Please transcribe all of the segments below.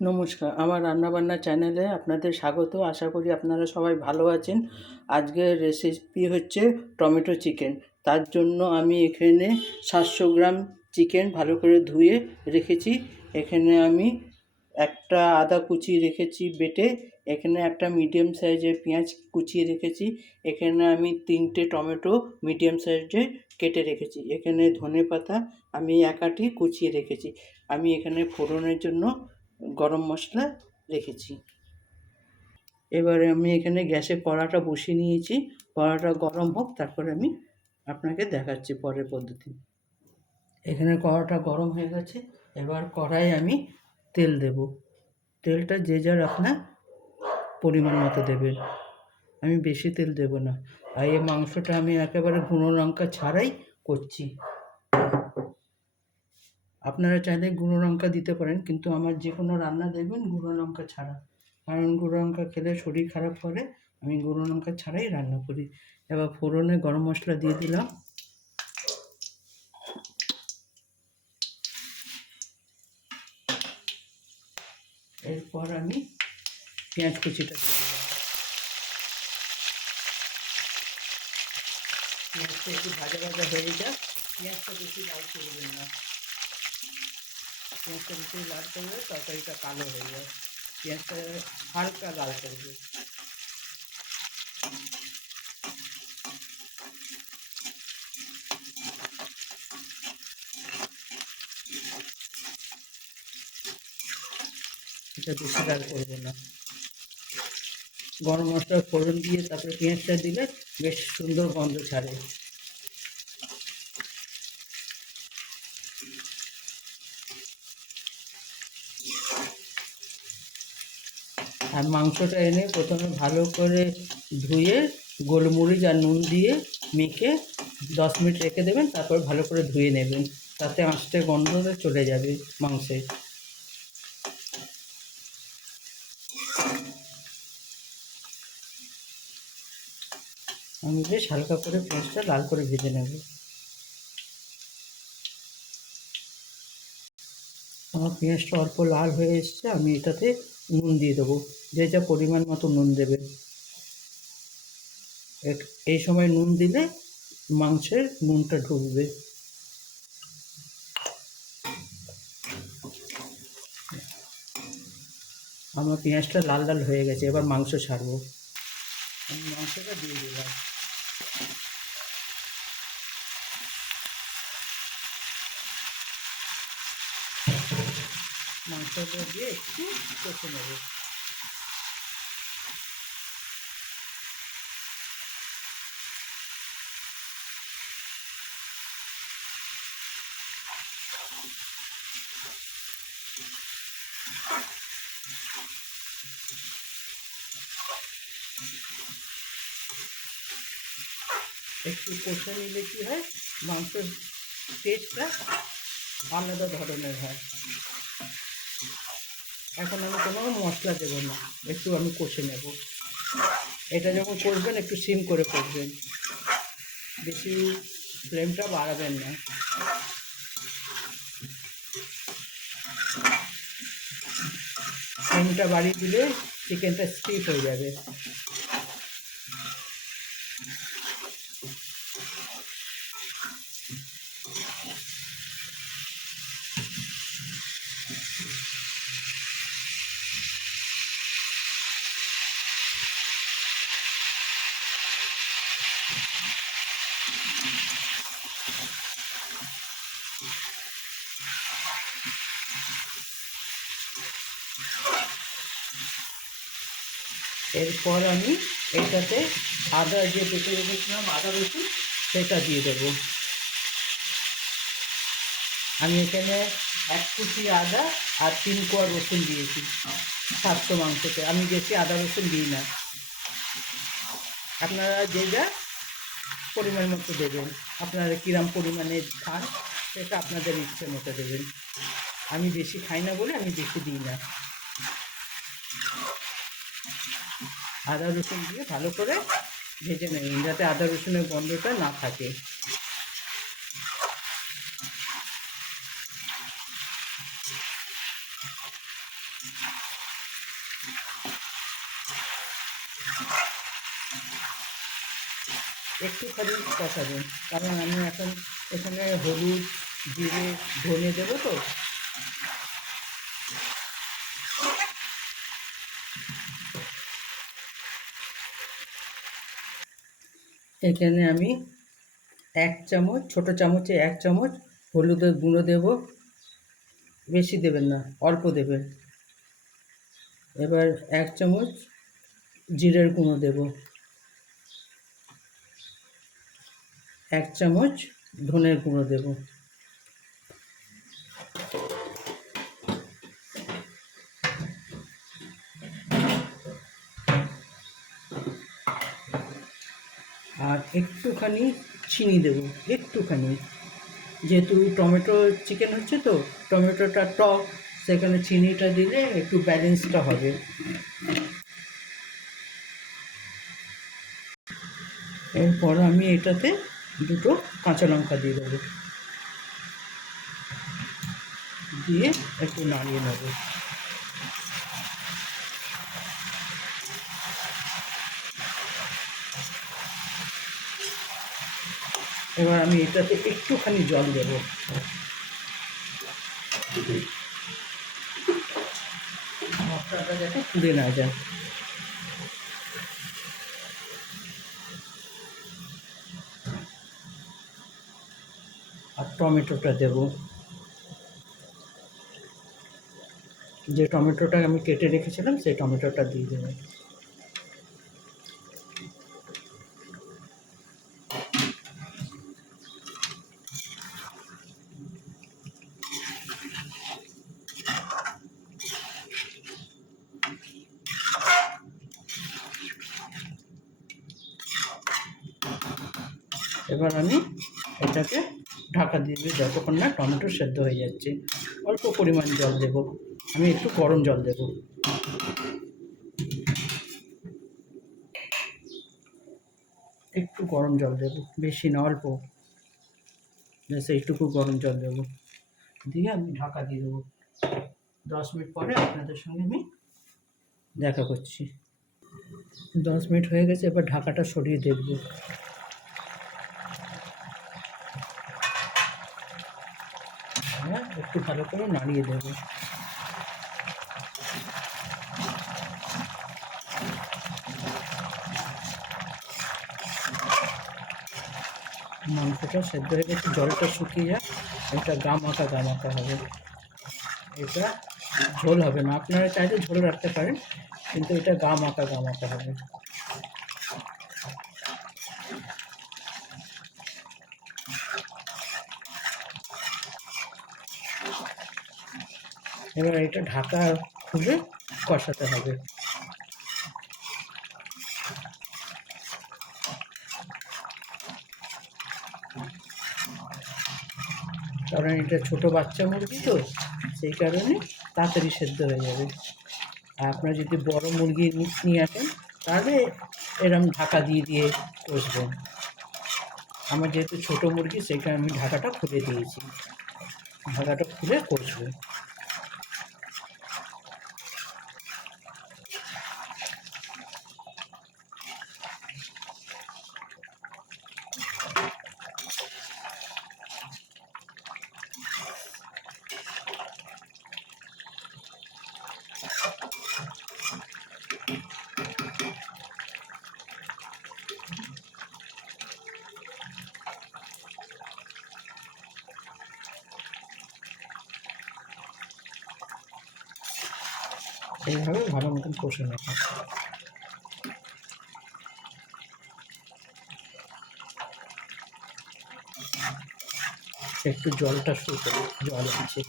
নমস্কার, আমার রান্নাবান্না চ্যানেলে আপনাদের স্বাগত। আশা করি আপনারা সবাই ভালো আছেন। আজকের রেসিপি হচ্ছে টমেটো চিকেন। তার জন্য আমি এখানে 700 গ্রাম চিকেন ভালো করে ধুয়ে রেখেছি। এখানে আমি একটা আদা কুচি রেখেছি বেটে। এখানে একটা মিডিয়াম সাইজের পেঁয়াজ কুচিয়ে রেখেছি। এখানে আমি 3টে টমেটো মিডিয়াম সাইজে কেটে রেখেছি। এখানে ধনেপাতা আমি এক আঁটি কুচিয়ে রেখেছি। আমি এখানে ফোড়নের জন্য গরম মশলা রেখেছি। এবারে আমি এখানে গ্যাসে কড়াটা বসিয়ে নিয়েছি। কড়াটা গরম হোক, তারপরে আমি আপনাকে দেখাচ্ছি পরের পদ্ধতি। এখানে কড়াটা গরম হয়ে গেছে। এবার কড়াইয়ে আমি তেল দেব। তেলটা যে যার আপনার পরিমাণ মতো দেবেন। আমি বেশি তেল দেব না। আর এই মাংসটা আমি একেবারে গুঁড়ো লঙ্কা ছাড়াই করছি। আপনারা চাইলে গুঁড়ো লঙ্কা দিতে পারেন, কিন্তু আমার যে কোনো রান্না দেখবেন গুঁড়ো লঙ্কা ছাড়া, কারণ গুঁড়ো লঙ্কা খেলে শরীর খারাপ করে। আমি গুঁড়ো লঙ্কা ছাড়াই রান্না করি। এবার ফোড়নে গরম মশলা দিয়ে দিলাম। এরপর আমি পেঁয়াজ কুচিটা দিয়ে দিলাম। পেঁয়াজটা একটু ভাজা ভাজা হয়ে যায়। পেঁয়াজটা বেশি লাল করবেন না। পেঁয়াজটা বেশি লাল করলে তরকারিটা কালো হয়ে যায়। পেঁয়াজটা হালকা লাল করবে। এটা বেশি লাল করবে না। গরম মশলা ফোড়ন দিয়ে তারপরে পেঁয়াজটা দিলে বেশ সুন্দর গন্ধ ছাড়ে। আর মাংসটা এনে প্রথমে ভালো করে ধুয়ে গোলমরিচ আর নুন দিয়ে মেখে 10 মিনিট রেখে দেবেন। তারপর ভালো করে ধুয়ে নেবেন, তাতে আঁশটে গন্ধটা চলে যাবে মাংসে। আমি বেশ হালকা করে পেঁয়াজটা লাল করে ভেজে নেব। আমার পেঁয়াজটা অল্প লাল হয়ে এসছে। আমি এটাতে নুন দিয়ে দেবো। যে যা পরিমাণ মতো নুন দেবেন। এই সময় নুন দিলে মাংসের নুনটা ঢুকবে। আমার পেঁয়াজটা লাল লাল হয়ে গেছে। এবার মাংস ছাড়বো। আমি মাংসটা দিয়ে দিলাম। মাংসটা দিয়ে একটু কষে নেব। একটু কষে নিলে কী হয়, মাংসের টেস্টটা আলাদা ধরনের হয়। এখন আমি কোনো মশলা দেবো না, একটু আমি কষে নেব। এটা যখন করবেন একটু সিম করে করবেন, বেশি ফ্লেমটা বাড়াবেন না। ফ্লেমটা বাড়িয়ে দিলে চিকেনটা স্টিফ হয়ে যাবে। এরপর আমি এটাতে আদা যে বেটে রেখেছিলাম আদা রসুন সেটা দিয়ে দেবো। আমি এখানে 1 কুচি আদা আর 3 কোয়া রসুন দিয়েছি 700 মাংসতে। আমি বেশি আদা রসুন দিই না। আপনারা যে যা পরিমাণ মতো দেবেন। আপনারা কীরকম পরিমাণে খান সেটা আপনাদের ইচ্ছে মতো দেবেন। আমি বেশি খাই না বলে আমি বেশি দিই না। আদা রসুন দিয়ে ভালো করে ভেজে নেবেন, যাতে আদা রসুনের গন্ধটা না থাকে। একটুখানি কষাবেন, কারণ আমি এখন এখানে হলুদ, জিরে, ধনে দেবো তো। এখানে আমি 1 চামচ, ছোটো চামচে 1 চামচ হলুদের গুঁড়ো দেব। বেশি দেবেন না, অল্প দেবেন। এবার 1 চামচ জিরের গুঁড়ো দেব, 1 চামচ ধনের গুঁড়ো দেব। আর একটুখানি চিনি দেব, একটুখানি, যেহেতু টমেটো চিকেন হচ্ছে তো, টমেটোটা টক, সেখানে চিনিটা দিলে একটু ব্যালেন্সটা হবে। এরপর আমি এটাতে 2টো কাঁচা লঙ্কা দিয়ে দেবো, দিয়ে একটু নাড়িয়ে নেব। এবার আমি এটাতে একটুখানি জল দেবো, মশলাটা যাতে পুড়ে না যায়। আর টমেটোটা দেব, যে টমেটোটা আমি কেটে রেখেছিলাম সেই টমেটোটা দিয়ে দেবো। এবার আমি এটাকে ঢাকা দিয়ে দিই যতক্ষণ না টমেটো সেদ্ধ হয়ে যাচ্ছে। অল্প পরিমাণ জল দেব, আমি একটু গরম জল দেব। একটু গরম জল দেব, বেশি না, অল্প, ব্যাস এইটুকু গরম জল দেব, দিয়ে আমি ঢাকা দিয়ে দেবো। 10 মিনিট পরে আপনাদের সঙ্গে আমি দেখা করছি। 10 মিনিট হয়ে গেছে, এবার ঢাকাটা সরিয়ে দেখব। হ্যাঁ, একটু ভালো করে নাড়িয়ে দেবো। মাংসটা সেদ্ধ হয়ে গেছে, জলটা শুকিয়ে যায়, এটা গামাখা গামাখা হবে। এটা ঝোল হবে না, আপনারা চাইলে ঝোল রাখতে পারেন, কিন্তু এটা গামাখা গামাখা হবে। এবার এটা ঢাকা খুলে কষাতে হবে। কারণ এটা ছোটো বাচ্চা মুরগি তো, সেই কারণে তাড়াতাড়ি সেদ্ধ হয়ে যাবে। আর আপনারা যদি বড় মুরগি নিয়ে আসেন, তাহলে এরম ঢাকা দিয়ে দিয়ে কষবেন। আমার যেহেতু ছোটো মুরগি, সেই কারণে আমি ঢাকাটা খুলে দিয়েছি, ঢাকাটা খুলে কষবো। এইভাবে ভালো মতন কষে নেব। একটু জলটা শুকো, জল আছে,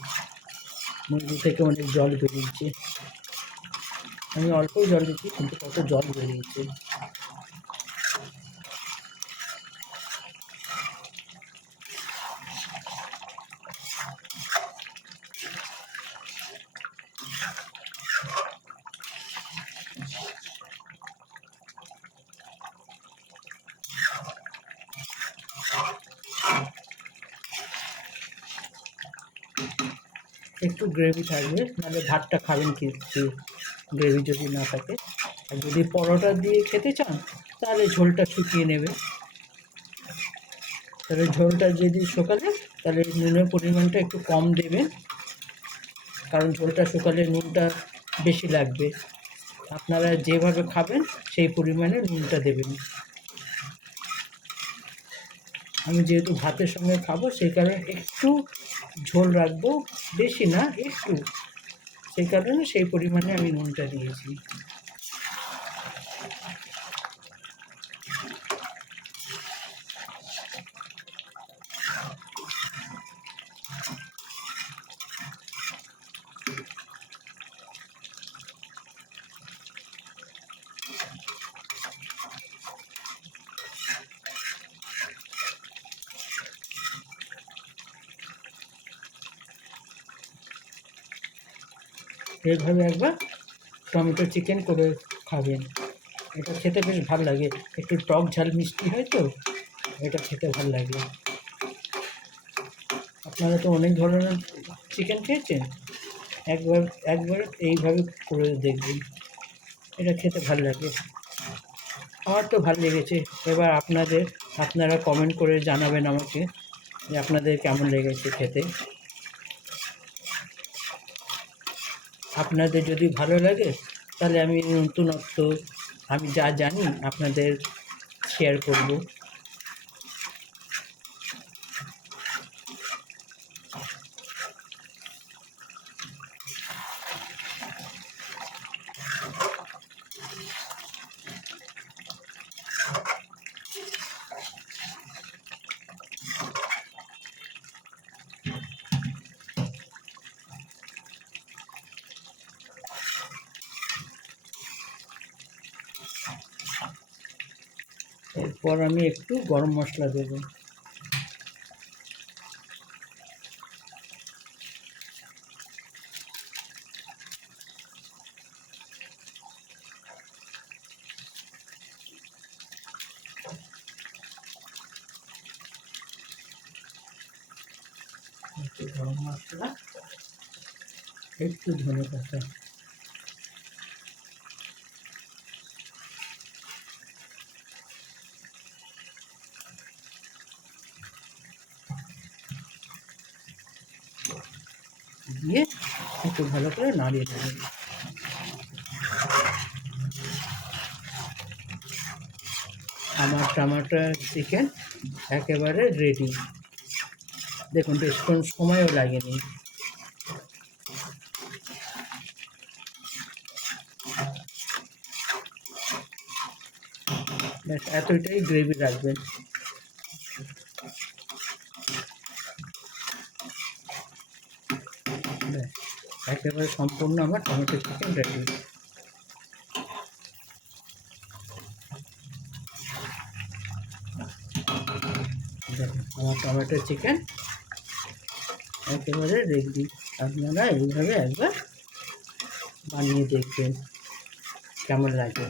মুরগি থেকে অনেক জল বেরিয়েছে। আমি অল্প জল দিচ্ছি, কিন্তু কত জল বেরিয়েছে। একটু গ্রেভি থাকবে, নাহলে ভাতটা খাবেন কি গ্রেভি যদি না থাকে। আর যদি পরোটা দিয়ে খেতে চান তাহলে ঝোলটা শুকিয়ে নেবে। তাহলে ঝোলটা যদি শুকালে তাহলে নুনের পরিমাণটা একটু কম দেবেন, কারণ ঝোলটা শুকালে নুনটা বেশি লাগবে। আপনারা যেভাবে খাবেন সেই পরিমাণে নুনটা দেবেন। আমি যেহেতু ভাতের সঙ্গে খাবো সেই কারণে একটু ঝোল রাখবো, বেশি না একটু, সেই কারণে সেই পরিমাণে আমি নুনটা দিয়েছি। এইভাবে একবার টমেটো চিকেন করে খাবেন, এটা খেতে বেশ ভালো লাগে, একটু টক ঝাল মিষ্টি হয় তো, এটা খেতে ভালো লাগে। আপনারা তো অনেক ধরনের চিকেন খেয়েছেন, একবার একবার এইভাবে করে দেখবেন, এটা খেতে ভালো লাগে। আমার তো ভালো লেগেছে। এবার আপনারা কমেন্ট করে জানাবেন আমাকে যে আপনাদের কেমন লেগেছে খেতে। আপনাদের যদি ভালো লাগে তাহলে আমি নতুনত্ব আমি যা জানি আপনাদের শেয়ার করব। এরপর আমি একটু গরম মশলা দেবো। একটু গরম মশলা, একটু ধনে পাতা, দিয়ে একটু ভালো করে নাড়িয়ে দেবেন। আমার টমেটো চিকেন একেবারে রেডি। দেখুন বেশিক্ষণ সময়ও লাগেনি। ব্যাস এতটাই গ্রেভি রাখবেন। ব্যাস একেবারে সম্পূর্ণ আমার টমেটো চিকেন রেডি। দেখুন আমার টমেটো চিকেন একেবারে রেডি। আপনারা এইভাবে একবার বানিয়ে দেখবেন কেমন লাগে।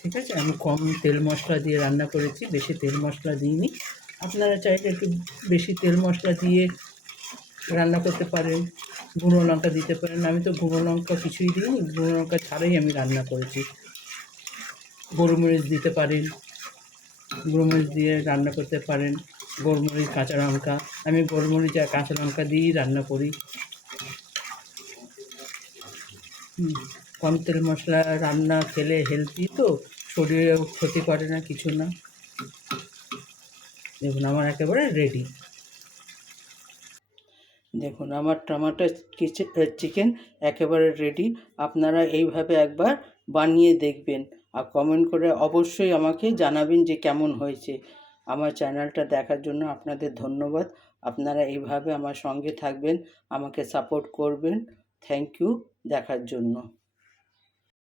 ঠিক আছে, আমি কম তেল মশলা দিয়ে রান্না করেছি, বেশি তেল মশলা দিইনি। আপনারা চাইলে একটু বেশি তেল মশলা দিয়ে রান্না করতে পারেন, গুঁড়ো লঙ্কা দিতে পারেন। আমি তো গুঁড়ো লঙ্কা কিছুই দিইনি, গুঁড়ো লঙ্কা ছাড়াই আমি রান্না করেছি। গোলমরিচ দিতে পারেন, গোলমরিচ দিয়ে রান্না করতে পারেন, গোলমরিচ কাঁচা লঙ্কা। আমি গোলমরিচ আর কাঁচা লঙ্কা দিয়েই রান্না করি। কম তেল মশলা রান্না খেলে হেলদি তো, শরীরেও ক্ষতি করে না, কিছু না। দেখুন আমার একেবারে রেডি। দেখুন আমার টমেটো চিকেন একেবারে রেডি। আপনারা এইভাবে একবার বানিয়ে দেখবেন আর কমেন্ট করে অবশ্যই আমাকে জানাবেন যে কেমন হয়েছে। আমার চ্যানেলটা দেখার জন্য আপনাদের ধন্যবাদ। আপনারা এইভাবে আমার সঙ্গে থাকবেন, আমাকে সাপোর্ট করবেন। থ্যাংক ইউ দেখার জন্য।